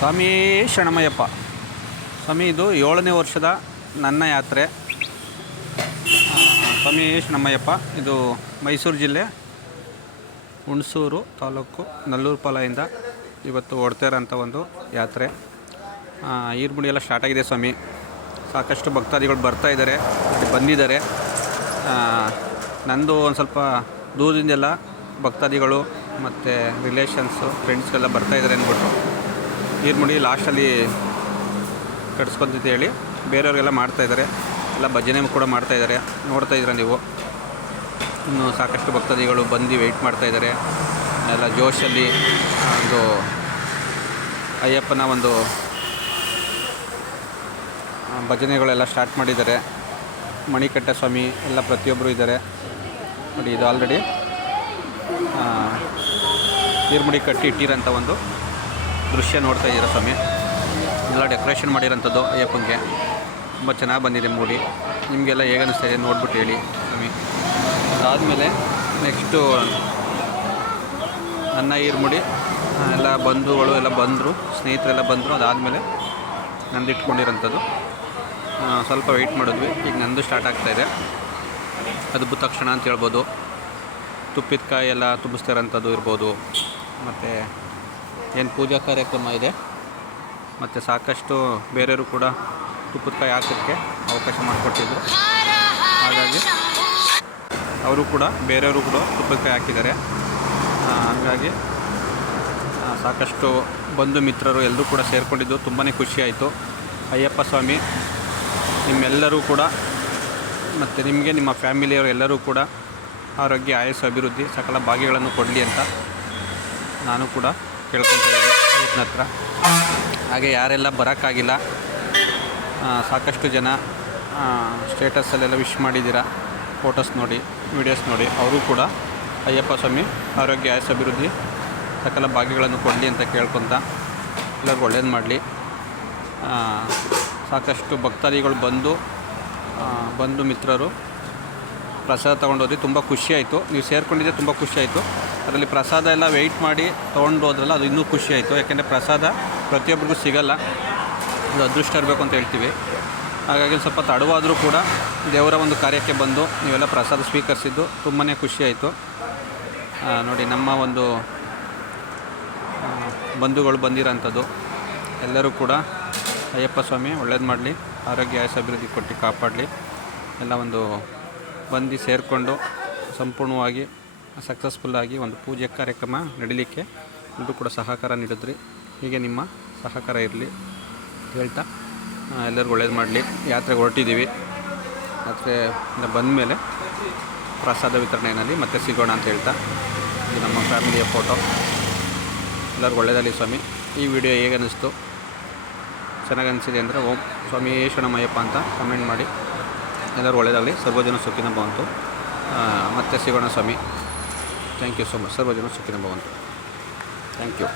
ಸ್ವಾಮಿ ಶರಣಮಯ್ಯಪ್ಪ. ಸ್ವಾಮಿ, ಇದು ಏಳನೇ ವರ್ಷದ ನನ್ನ ಯಾತ್ರೆ. ಸ್ವಾಮಿ ಶರಣಮಯ್ಯಪ್ಪ, ಇದು ಮೈಸೂರು ಜಿಲ್ಲೆ, ಹುಣಸೂರು ತಾಲೂಕು ನಲ್ಲೂರು ಪಾಲಯಿಂದ ಇವತ್ತು ಓಡ್ತಾ ಇರೋಂಥ ಒಂದು ಯಾತ್ರೆ. ಈರ್ಮುಡಿ ಎಲ್ಲ ಸ್ಟಾರ್ಟ್ ಆಗಿದೆ ಸ್ವಾಮಿ. ಸಾಕಷ್ಟು ಭಕ್ತಾದಿಗಳು ಬರ್ತಾ ಇದ್ದಾರೆ ಬಂದಿದ್ದಾರೆ. ನಂದು ಒಂದು ಸ್ವಲ್ಪ ದೂರದಿಂದೆಲ್ಲ ಭಕ್ತಾದಿಗಳು ಮತ್ತು ರಿಲೇಷನ್ಸು ಫ್ರೆಂಡ್ಸ್ಗೆಲ್ಲ ಬರ್ತಾ ಇದ್ದಾರೆ ಅಂದ್ಬಿಟ್ಟು ಮುಡಿ ಲಾಸ್ಟಲ್ಲಿ ಕಟ್ಸ್ಕೊಂತ ಹೇಳಿ ಬೇರೆಯವ್ರಿಗೆಲ್ಲ ಮಾಡ್ತಾ ಇದ್ದಾರೆ. ಎಲ್ಲ ಭಜನೆ ಕೂಡ ಮಾಡ್ತಾ ಇದ್ದಾರೆ. ನೋಡ್ತಾ ಇದ್ದೀರ ನೀವು? ಇನ್ನು ಸಾಕಷ್ಟು ಭಕ್ತಾದಿಗಳು ಬಂದು ವೆಯ್ಟ್ ಮಾಡ್ತಾ ಇದ್ದಾರೆ. ಎಲ್ಲ ಜೋಶಲ್ಲಿ ಒಂದು ಅಯ್ಯಪ್ಪನ ಒಂದು ಭಜನೆಗಳೆಲ್ಲ ಸ್ಟಾರ್ಟ್ ಮಾಡಿದ್ದಾರೆ. ಮಣಿಕಟ್ಟ ಸ್ವಾಮಿ ಎಲ್ಲ ಪ್ರತಿಯೊಬ್ಬರು ಇದ್ದಾರೆ. ನೋಡಿ ಇದು ಆಲ್ರೆಡಿ ನೀರ್ಮುಡಿ ಕಟ್ಟಿ ಇಟ್ಟಿರೋಂಥ ಒಂದು ದೃಶ್ಯ ನೋಡ್ತಾ ಇದ್ದೀರಾ ಸ್ವಾಮಿ? ಎಲ್ಲ ಡೆಕೋರೇಷನ್ ಮಾಡಿರೋಂಥದ್ದು ಅಯ್ಯಪ್ಪಂಗೆ. ತುಂಬ ಚೆನ್ನಾಗಿ ಬಂದಿದೆ ಮೂಡಿ. ನಿಮಗೆಲ್ಲ ಹೇಗೆ ಇದೆ ನೋಡ್ಬಿಟ್ಟು ಹೇಳಿ ಸ್ವಾಮಿ. ಅದಾದಮೇಲೆ ನೆಕ್ಸ್ಟು ನನ್ನ ಈರ್ಮುಡಿ ಎಲ್ಲ ಬಂಧುಗಳು ಎಲ್ಲ ಬಂದರು ಸ್ನೇಹಿತರೆಲ್ಲ ಬಂದರು, ಅದಾದಮೇಲೆ ನಂದು ಇಟ್ಕೊಂಡಿರೋಂಥದ್ದು. ಸ್ವಲ್ಪ ವೆಯ್ಟ್ ಮಾಡಿದ್ವಿ, ಈಗ ನಂದು ಸ್ಟಾರ್ಟ್ ಆಗ್ತಾಯಿದೆ ಅದ್ಭುತ ಕ್ಷಣ ಅಂತ ಹೇಳ್ಬೋದು. ತುಪ್ಪಿದ ಕಾಯಿ ಎಲ್ಲ ತುಂಬಿಸ್ತಾ ಇರೋಂಥದ್ದು ಇರ್ಬೋದು. ಮತ್ತು ಏನು ಪೂಜಾ ಕಾರ್ಯಕ್ರಮ ಇದೆ. ಮತ್ತು ಸಾಕಷ್ಟು ಬೇರೆಯವರು ಕೂಡ ತುಪ್ಪದ ಕಾಯಿ ಹಾಕೋಕ್ಕೆ ಅವಕಾಶ ಮಾಡಿಕೊಟ್ಟಿದ್ರು. ಹಾಗಾಗಿ ಅವರು ಕೂಡ, ಬೇರೆಯವರು ಕೂಡ ತುಪ್ಪದ ಕಾಯಿ ಹಾಕಿದ್ದಾರೆ. ಹಾಗಾಗಿ ಸಾಕಷ್ಟು ಬಂಧು ಮಿತ್ರರು ಎಲ್ಲರೂ ಕೂಡ ಸೇರಿಕೊಂಡಿದ್ದು. ತುಂಬಾ ಖುಷಿಯಾಯಿತು ಅಯ್ಯಪ್ಪ ಸ್ವಾಮಿ, ನಿಮ್ಮೆಲ್ಲರೂ ಕೂಡ, ಮತ್ತು ನಿಮಗೆ, ನಿಮ್ಮ ಫ್ಯಾಮಿಲಿಯವರು ಎಲ್ಲರೂ ಕೂಡ ಆರೋಗ್ಯ, ಆಯಸ್ಸು, ಅಭಿವೃದ್ಧಿ, ಸಕಲ ಭಾಗ್ಯಗಳನ್ನು ಕೊಡಲಿ ಅಂತ ನಾನು ಕೂಡ ಕೇಳ್ಕೊತಾ ಹತ್ರ. ಹಾಗೆ ಯಾರೆಲ್ಲ ಬರೋಕ್ಕಾಗಿಲ್ಲ ಸಾಕಷ್ಟು ಜನ ಸ್ಟೇಟಸಲ್ಲೆಲ್ಲ ವಿಶ್ ಮಾಡಿದ್ದೀರಾ? ಫೋಟೋಸ್ ನೋಡಿ, ವಿಡಿಯೋಸ್ ನೋಡಿ. ಅವರು ಕೂಡ ಅಯ್ಯಪ್ಪ ಸ್ವಾಮಿ ಆರೋಗ್ಯ, ಆಯಸ್ಸು, ಅಭಿವೃದ್ಧಿ, ಸಕಲ ಭಾಗ್ಯಗಳನ್ನು ಕೊಡಲಿ ಅಂತ ಕೇಳ್ಕೊತ ಎಲ್ಲರಿಗೂ ಒಳ್ಳೇದು ಮಾಡಲಿ. ಸಾಕಷ್ಟು ಭಕ್ತಾದಿಗಳು ಬಂದು ಬಂದು ಮಿತ್ರರು ಪ್ರಸಾದ ತೊಗೊಂಡೋದ್ರಿ ತುಂಬ ಖುಷಿಯಾಯಿತು ನೀವು ಸೇರ್ಕೊಂಡಿದ್ದೆ ತುಂಬ ಖುಷಿಯಾಯಿತು ಅದರಲ್ಲಿ ಪ್ರಸಾದ ಎಲ್ಲ ವೆಯ್ಟ್ ಮಾಡಿ ತೊಗೊಂಡು ಹೋದ್ರಲ್ಲ, ಅದು ಇನ್ನೂ ಖುಷಿಯಾಯಿತು ಯಾಕೆಂದರೆ ಪ್ರಸಾದ ಪ್ರತಿಯೊಬ್ಬರಿಗೂ ಸಿಗಲ್ಲ. ಅದು ಅದೃಷ್ಟ ಇರಬೇಕು ಅಂತ ಹೇಳ್ತೀವಿ. ಹಾಗಾಗಿ ಸ್ವಲ್ಪ ತಡವಾದರೂ ಕೂಡ ದೇವರ ಒಂದು ಕಾರ್ಯಕ್ಕೆ ಬಂದು ನೀವೆಲ್ಲ ಪ್ರಸಾದ ಸ್ವೀಕರಿಸಿದ್ದು ತುಂಬಾ ಖುಷಿಯಾಯಿತು ನೋಡಿ, ನಮ್ಮ ಒಂದು ಬಂಧುಗಳು ಬಂದಿರೋಂಥದ್ದು. ಎಲ್ಲರೂ ಕೂಡ, ಅಯ್ಯಪ್ಪ ಸ್ವಾಮಿ ಒಳ್ಳೇದು ಮಾಡಲಿ, ಆರೋಗ್ಯ ಆಯಸ್ಸು ಅಭಿವೃದ್ಧಿ ಕೊಟ್ಟು ಕಾಪಾಡಲಿ. ಎಲ್ಲ ಒಂದು ಬಂದು ಸೇರಿಕೊಂಡು ಸಂಪೂರ್ಣವಾಗಿ ಸಕ್ಸಸ್ಫುಲ್ಲಾಗಿ ಒಂದು ಪೂಜೆ ಕಾರ್ಯಕ್ರಮ ನಡೀಲಿಕ್ಕೆ ಎಲ್ಲರೂ ಕೂಡ ಸಹಕಾರ ನೀಡಿದ್ರಿ. ಹೀಗೆ ನಿಮ್ಮ ಸಹಕಾರ ಇರಲಿ ಹೇಳ್ತಾ ಎಲ್ಲರಿಗೂ ಒಳ್ಳೇದು ಮಾಡಲಿ. ಯಾತ್ರೆಗೆ ಹೊರಟಿದ್ದೀವಿ. ಯಾತ್ರೆ ಬಂದ ಮೇಲೆ ಪ್ರಸಾದ ವಿತರಣೆಯಲ್ಲಿ ಮತ್ತೆ ಸಿಗೋಣ ಅಂತ ಹೇಳ್ತಾ, ಇದು ನಮ್ಮ ಫ್ಯಾಮಿಲಿಯ ಫೋಟೋ. ಎಲ್ಲರಿಗೂ ಒಳ್ಳೆಯದಲ್ಲಿ ಸ್ವಾಮಿ. ಈ ವಿಡಿಯೋ ಹೇಗೆ ಅನ್ನಿಸ್ತು? ಚೆನ್ನಾಗಿ ಅಂದರೆ ಓಂ ಸ್ವಾಮಿ ಅಂತ ಕಮೆಂಟ್ ಮಾಡಿ. ಎಲ್ಲರೂ ಒಳ್ಳೆಯದಾಗಲಿ ಸರ್ವಜನ ಸುಖಿನ ಭವಂತು. ಮತ್ತೆ ಸಿಗೋಣ ಸ್ವಾಮಿ. ಥ್ಯಾಂಕ್ ಯು ಸೊ ಮಚ್ ಸರ್ವಜನ ಸುಖಿನ ಭವಂತು. Thank you